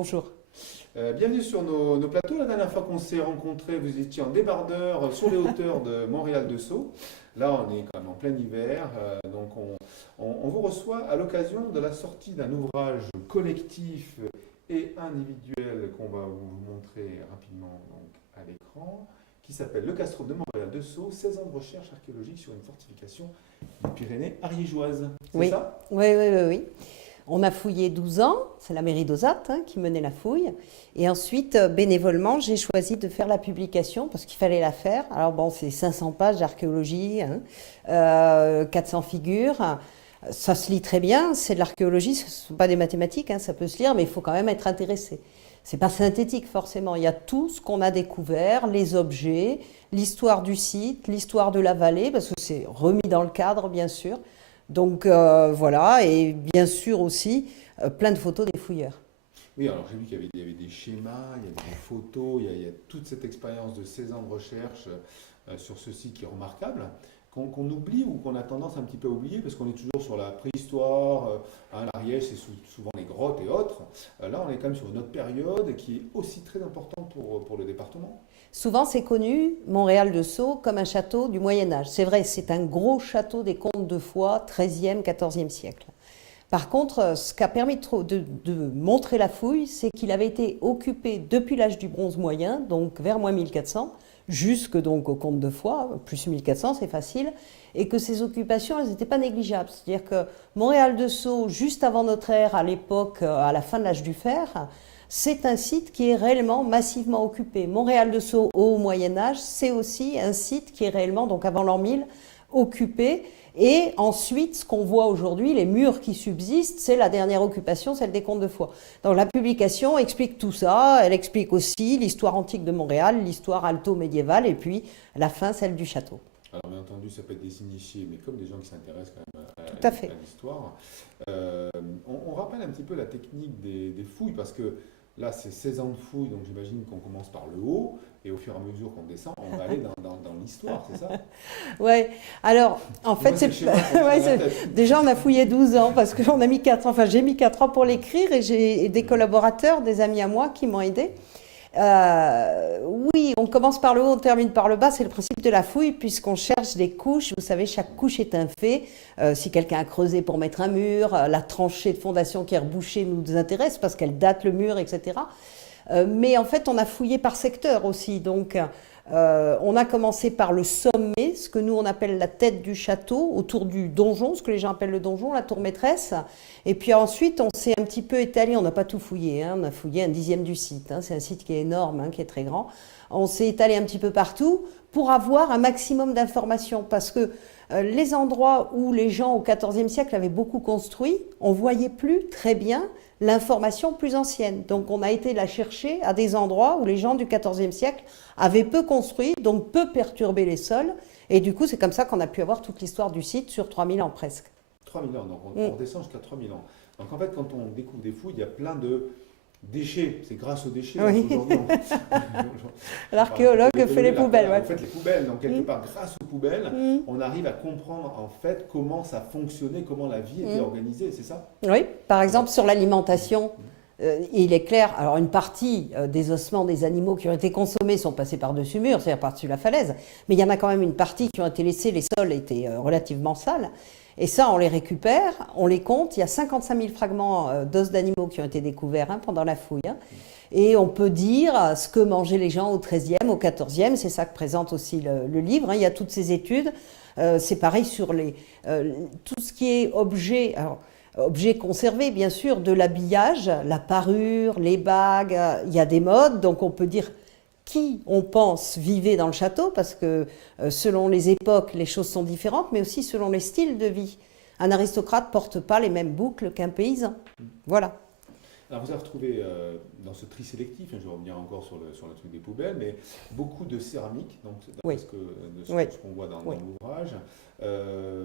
bonjour. Bienvenue sur nos plateaux. La dernière fois qu'on s'est rencontrés, vous étiez en débardeur sur les hauteurs de Montréal-Dessau. Là, on est quand même en plein hiver, donc on vous reçoit à l'occasion de la sortie d'un ouvrage collectif et individuel qu'on va vous montrer rapidement donc, à l'écran, qui s'appelle Le Castrum de Montréal-Dessau, 16 ans de recherche archéologique sur une fortification des Pyrénées ariégeoises. C'est Oui, ça? oui. On a fouillé 12 ans, c'est la mairie d'Auzat qui menait la fouille. Et ensuite, bénévolement, j'ai choisi de faire la publication parce qu'il fallait la faire. Alors bon, c'est 500 pages d'archéologie, 400 figures. Ça se lit très bien, c'est de l'archéologie, ce ne sont pas des mathématiques, ça peut se lire, mais il faut quand même être intéressé. C'est pas synthétique forcément, il y a tout ce qu'on a découvert, les objets, l'histoire du site, l'histoire de la vallée, parce que c'est remis dans le cadre, bien sûr. Donc voilà, et bien sûr aussi plein de photos des fouilleurs. Oui, alors j'ai vu qu'il y avait des schémas, il y avait des photos, il y a toute cette expérience de 16 ans de recherche sur ce site qui est remarquable, qu'on oublie ou qu'on a tendance un petit peu à oublier parce qu'on est toujours sur la préhistoire, l'Ariège c'est souvent les grottes et autres. Là, on est quand même sur une autre période qui est aussi très importante pour le département. Souvent, c'est connu, Montréal-Dessau, comme un château du Moyen-Âge. C'est vrai, c'est un gros château des comtes de Foix, 13e, 14e siècle. Par contre, ce qui a permis de montrer la fouille, c'est qu'il avait été occupé depuis l'âge du bronze moyen, donc vers moins 1400, jusque donc au comte de Foix, plus 1400, c'est facile, et que ces occupations, elles n'étaient pas négligeables. C'est-à-dire que Montréal-Dessau, juste avant notre ère, à l'époque, à la fin de l'âge du fer, c'est un site qui est réellement massivement occupé. Montréal-Dessau au Moyen-Âge, c'est aussi un site qui est réellement, donc avant l'an 1000, occupé. Et ensuite, ce qu'on voit aujourd'hui, les murs qui subsistent, c'est la dernière occupation, celle des comtes de Foix. Donc la publication explique tout ça, elle explique aussi l'histoire antique de Montréal, l'histoire alto-médiévale, et puis la fin, celle du château. Alors bien entendu, ça peut être des initiés, mais comme des gens qui s'intéressent quand même Tout à fait. à l'histoire. On rappelle un petit peu la technique des fouilles, parce que là, c'est 16 ans de fouilles, donc j'imagine qu'on commence par le haut, et au fur et à mesure qu'on descend, on va aller dans l'histoire, c'est ça? Ouais, alors en fait, déjà on a fouillé 12 ans parce que on a mis 4 ans, enfin j'ai mis 4 ans pour l'écrire et j'ai des collaborateurs, des amis à moi qui m'ont aidé. Oui, on commence par le haut, on termine par le bas, c'est le principe de la fouille puisqu'on cherche des couches. Vous savez, chaque couche est un fait. Si quelqu'un a creusé pour mettre un mur, la tranchée de fondation qui est rebouchée nous intéresse parce qu'elle date le mur, etc. Mais en fait, on a fouillé par secteur aussi. Donc, on a commencé par le sommet, ce que nous on appelle la tête du château, autour du donjon, ce que les gens appellent le donjon, la tour maîtresse. Et puis ensuite, on s'est un petit peu étalé, on n'a pas tout fouillé, on a fouillé un dixième du site. C'est un site qui est énorme, qui est très grand. On s'est étalé un petit peu partout pour avoir un maximum d'informations, parce que les endroits où les gens au XIVe siècle avaient beaucoup construit, on ne voyait plus très bien l'information plus ancienne. Donc on a été la chercher à des endroits où les gens du XIVe siècle avaient peu construit, donc peu perturbé les sols. Et du coup, c'est comme ça qu'on a pu avoir toute l'histoire du site sur 3000 ans presque. 3000 ans, donc on redescend jusqu'à 3000 ans. Donc en fait, quand on découvre des fouilles, il y a plein de déchets. C'est grâce aux déchets Oui. aujourd'hui. L'archéologue fait les poubelles. Vous faites les poubelles, donc quelque part, grâce aux poubelles, on arrive à comprendre en fait comment ça fonctionnait, comment la vie était organisée, c'est ça? Oui, par exemple sur l'alimentation. Il est clair, alors une partie des ossements des animaux qui ont été consommés sont passés par-dessus mur, c'est-à-dire par-dessus la falaise, mais il y en a quand même une partie qui ont été laissés, les sols étaient relativement sales, et ça on les récupère, on les compte, il y a 55 000 fragments d'os d'animaux qui ont été découverts pendant la fouille, et on peut dire ce que mangeaient les gens au XIIIe, au XIVe, c'est ça que présente aussi le livre, il y a toutes ces études, c'est pareil sur tout ce qui est objet. Alors, objets conservés, bien sûr, de l'habillage, la parure, les bagues, il y a des modes, donc on peut dire qui, on pense, vivait dans le château, parce que selon les époques, les choses sont différentes, mais aussi selon les styles de vie. Un aristocrate ne porte pas les mêmes boucles qu'un paysan. Voilà. Alors vous avez retrouvé dans ce tri sélectif, je vais revenir encore sur le truc des poubelles, mais beaucoup de céramique, donc Oui. ce qu'on voit dans l'ouvrage.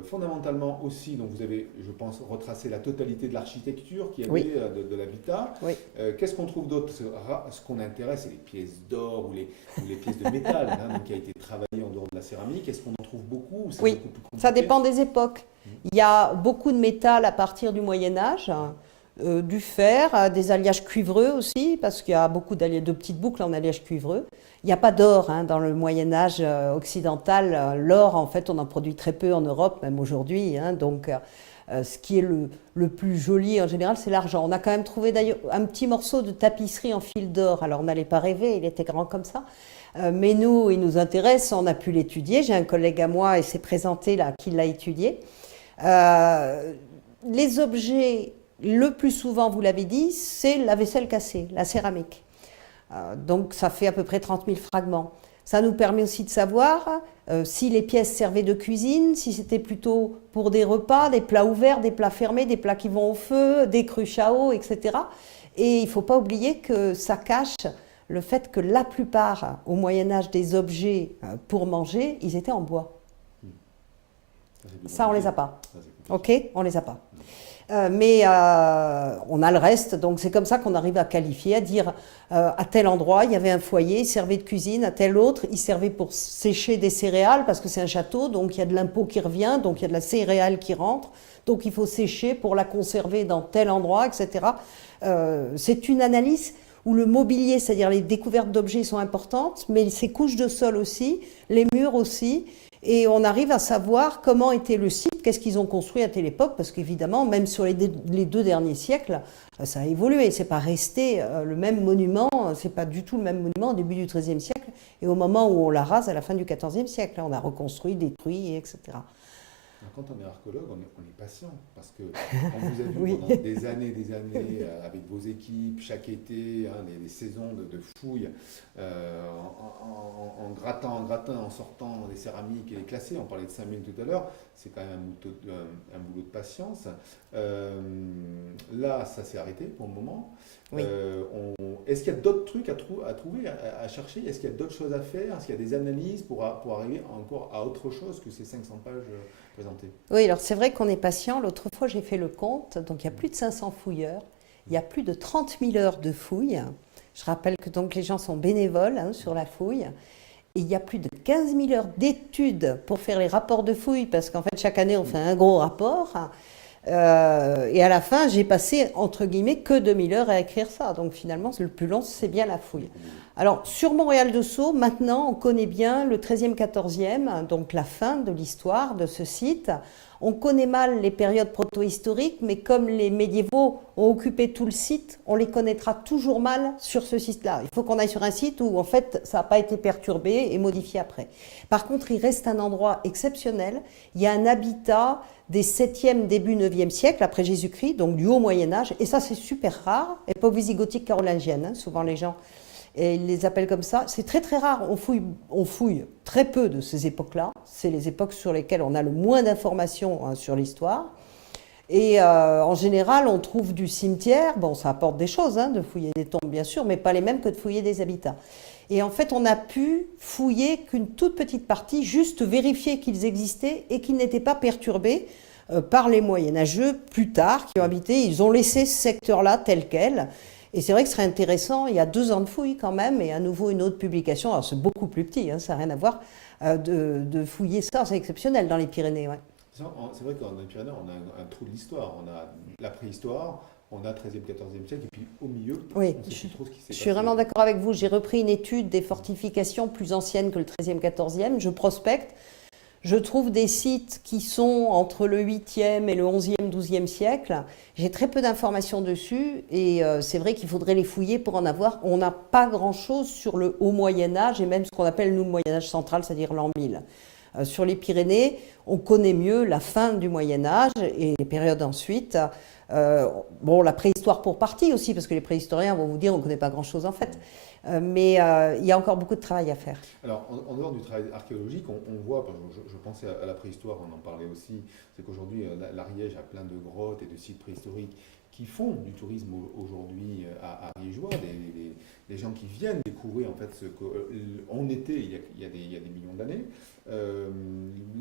Fondamentalement aussi, donc vous avez, je pense, retracé la totalité de l'architecture qui avait de l'habitat. Oui. Qu'est-ce qu'on trouve d'autre? Ce qu'on intéresse, c'est les pièces d'or ou les pièces de métal donc, qui a été travaillé en dehors de la céramique. Est-ce qu'on en trouve beaucoup ou c'est beaucoup plus compliqué? Ça dépend des époques. Il y a beaucoup de métal à partir du Moyen-Âge. du fer, des alliages cuivreux aussi, parce qu'il y a beaucoup de petites boucles en alliage cuivreux. Il n'y a pas d'or hein, dans le Moyen Âge occidental. L'or, en fait, on en produit très peu en Europe, même aujourd'hui. Hein, donc, ce qui est le plus joli en général, c'est l'argent. On a quand même trouvé d'ailleurs un petit morceau de tapisserie en fil d'or. Alors, on n'allait pas rêver, il était grand comme ça. Mais nous, il nous intéresse, on a pu l'étudier. J'ai un collègue à moi, et s'est présenté là, qui l'a étudié. Les objets, le plus souvent, vous l'avez dit, c'est la vaisselle cassée, la céramique. Donc ça fait à peu près 30 000 fragments. Ça nous permet aussi de savoir si les pièces servaient de cuisine, si c'était plutôt pour des repas, des plats ouverts, des plats fermés, des plats qui vont au feu, des cruches à eau, etc. Et il ne faut pas oublier que ça cache le fait que la plupart, au Moyen-Âge, des objets pour manger, ils étaient en bois. Ça, on ne les a pas. Ok, on ne les a pas. Mais on a le reste, donc c'est comme ça qu'on arrive à qualifier, à dire à tel endroit il y avait un foyer, il servait de cuisine, à tel autre il servait pour sécher des céréales parce que c'est un château, donc il y a de l'impôt qui revient, donc il y a de la céréale qui rentre, donc il faut sécher pour la conserver dans tel endroit, etc. C'est une analyse où le mobilier, c'est-à-dire les découvertes d'objets sont importantes, mais ces couches de sol aussi, les murs aussi. Et on arrive à savoir comment était le site, qu'est-ce qu'ils ont construit à telle époque, parce qu'évidemment, même sur les 2 derniers siècles, ça a évolué. C'est pas resté le même monument, c'est pas du tout le même monument au début du XIIIe siècle et au moment où on la rase à la fin du XIVe siècle. On a reconstruit, détruit, etc. Quand on est archéologue, on est patient parce que on vous a vu oui. Pendant des années avec vos équipes, chaque été, hein, les saisons de fouilles, en grattant, en sortant des céramiques et les classer. On parlait de 5000 tout à l'heure, c'est quand même un boulot de patience. Là, ça s'est arrêté pour le moment. Oui. Est-ce qu'il y a d'autres trucs à trouver, à chercher? Est-ce qu'il y a d'autres choses à faire? Est-ce qu'il y a des analyses pour arriver encore à autre chose que ces 500 pages présentées? Oui, alors c'est vrai qu'on est patient. L'autre fois, j'ai fait le compte. Donc, il y a plus de 500 fouilleurs. Il y a plus de 30 000 heures de fouilles. Je rappelle que donc, les gens sont bénévoles hein, sur la fouille. Et il y a plus de 15 000 heures d'études pour faire les rapports de fouilles, parce qu'en fait, chaque année, on fait un gros rapport. Et à la fin, j'ai passé, entre guillemets, que 2000 heures à écrire ça. Donc finalement, le plus long, c'est bien la fouille. Alors, sur Montréal-de-Sceaux, maintenant, on connaît bien le 13e, 14e, donc la fin de l'histoire de ce site. On connaît mal les périodes proto-historiques, mais comme les médiévaux ont occupé tout le site, on les connaîtra toujours mal sur ce site-là. Il faut qu'on aille sur un site où, en fait, ça n'a pas été perturbé et modifié après. Par contre, il reste un endroit exceptionnel. Il y a un habitat des 7e, début 9e siècle, après Jésus-Christ, donc du haut Moyen-Âge. Et ça, c'est super rare. Époque visigothique carolingienne, hein, souvent les gens... Et ils les appellent comme ça. C'est très très rare. On fouille très peu de ces époques-là. C'est les époques sur lesquelles on a le moins d'informations hein, sur l'histoire. Et en général, on trouve du cimetière. Bon, ça apporte des choses, hein, de fouiller des tombes bien sûr, mais pas les mêmes que de fouiller des habitats. Et en fait, on a pu fouiller qu'une toute petite partie, juste vérifier qu'ils existaient et qu'ils n'étaient pas perturbés par les moyenâgeux plus tard qui ont habité. Ils ont laissé ce secteur-là tel quel. Et c'est vrai que ce serait intéressant, il y a 2 ans de fouilles quand même, et à nouveau une autre publication, alors c'est beaucoup plus petit, hein, ça n'a rien à voir, de fouiller ça, c'est exceptionnel dans les Pyrénées. Ouais. C'est vrai qu'en Pyrénées, on a un trou de l'histoire, on a la préhistoire, on a 13e, 14e siècle, et puis au milieu, oui, on ne sait plus trop ce qui s'est passé. Je suis vraiment d'accord avec vous, j'ai repris une étude des fortifications plus anciennes que le 13e, 14e, je prospecte. Je trouve des sites qui sont entre le 8e et le 11e, 12e siècle. J'ai très peu d'informations dessus et c'est vrai qu'il faudrait les fouiller pour en avoir. On n'a pas grand-chose sur le haut Moyen-Âge et même ce qu'on appelle, nous, le Moyen-Âge central, c'est-à-dire l'an 1000. Sur les Pyrénées, on connaît mieux la fin du Moyen-Âge et les périodes ensuite. Bon, la préhistoire pour partie aussi, parce que les préhistoriens vont vous dire on ne connaît pas grand-chose en fait. Mais il y a encore beaucoup de travail à faire. Alors, en dehors du travail archéologique, on voit, je pensais à la préhistoire, on en parlait aussi, c'est qu'aujourd'hui, l'Ariège a plein de grottes et de sites préhistoriques qui font du tourisme aujourd'hui à Ariégeois, des gens qui viennent découvrir en fait ce qu'on était il y a des millions d'années.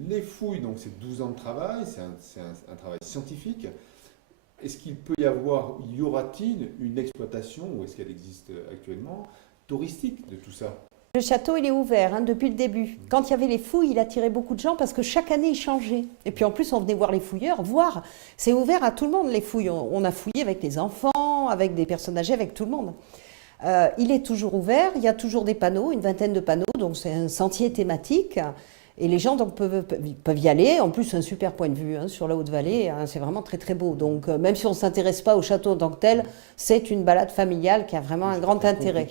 Les fouilles, donc c'est 12 ans de travail, c'est un travail scientifique. Est-ce qu'il peut y aura-t-il une exploitation, ou est-ce qu'elle existe actuellement, touristique de tout ça? Le château, il est ouvert depuis le début. Quand il y avait les fouilles, il attirait beaucoup de gens parce que chaque année, il changeait. Et puis en plus, on venait voir les fouilleurs, voir. C'est ouvert à tout le monde, les fouilles. On a fouillé avec les enfants, avec des personnes âgées, avec tout le monde. Il est toujours ouvert, il y a toujours des panneaux, une vingtaine de panneaux, donc c'est un sentier thématique. Et les gens donc, peuvent y aller. En plus, c'est un super point de vue sur la Haute-Vallée. C'est vraiment très très beau. Donc, même si on ne s'intéresse pas au château en tant que tel, c'est une balade familiale qui a vraiment un grand intérêt.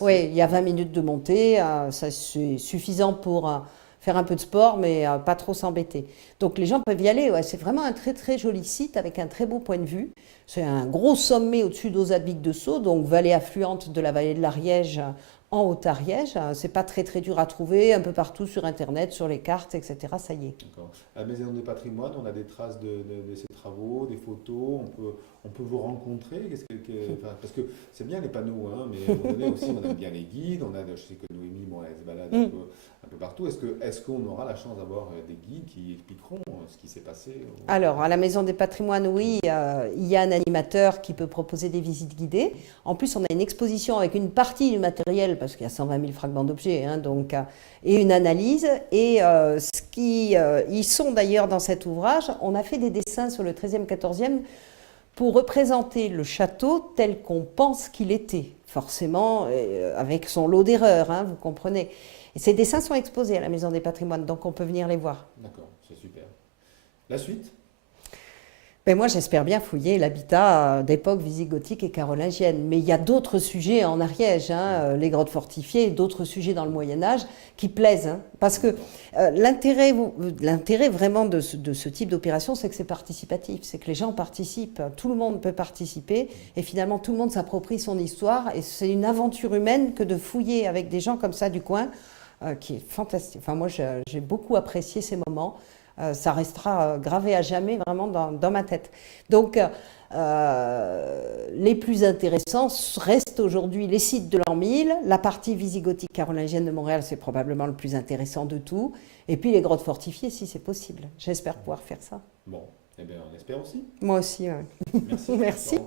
Oui, il y a 20 minutes de montée. Ça, c'est suffisant pour faire un peu de sport, mais pas trop s'embêter. Donc, les gens peuvent y aller. Ouais, c'est vraiment un très très joli site avec un très beau point de vue. C'est un gros sommet au-dessus d'Ozadbic de Sceaux, donc vallée affluente de la vallée de l'Ariège en Haute-Ariège. C'est pas très très dur à trouver, un peu partout sur Internet, sur les cartes, etc. Ça y est. D'accord. À la Maison des Patrimoines, on a des traces de ces travaux, des photos, on peut vous rencontrer. Parce que c'est bien les panneaux, mais à un moment donné aussi, on aime bien les guides. Je sais que Noémie, bon, elle se balade un peu partout. Est-ce qu'on aura la chance d'avoir des guides qui expliqueront ce qui s'est passé Alors, à la Maison des Patrimoines, oui, il y a un animateur qui peut proposer des visites guidées. En plus, on a une exposition avec une partie du matériel, parce qu'il y a 120 000 fragments d'objets, et une analyse. Et ils sont d'ailleurs dans cet ouvrage. On a fait des dessins sur le 13e, 14e pour représenter le château tel qu'on pense qu'il était, forcément avec son lot d'erreurs, vous comprenez. Et ces dessins sont exposés à la Maison des Patrimoines, donc on peut venir les voir. D'accord, c'est super. La suite ? Moi, j'espère bien fouiller l'habitat d'époque visigothique et carolingienne. Mais il y a d'autres sujets en Ariège, les grottes fortifiées, d'autres sujets dans le Moyen-Âge qui plaisent. Parce que l'intérêt vraiment de ce type d'opération, c'est que c'est participatif, c'est que les gens participent, tout le monde peut participer et finalement tout le monde s'approprie son histoire. Et c'est une aventure humaine que de fouiller avec des gens comme ça du coin qui est fantastique. Enfin, moi, j'ai beaucoup apprécié ces moments. Ça restera gravé à jamais vraiment dans ma tête. Donc, les plus intéressants restent aujourd'hui les sites de l'an 1000, la partie visigothique carolingienne de Montréal, c'est probablement le plus intéressant de tout, et puis les grottes fortifiées si c'est possible. J'espère pouvoir faire ça. Bon, eh bien on espère aussi. Moi aussi, Merci. Merci.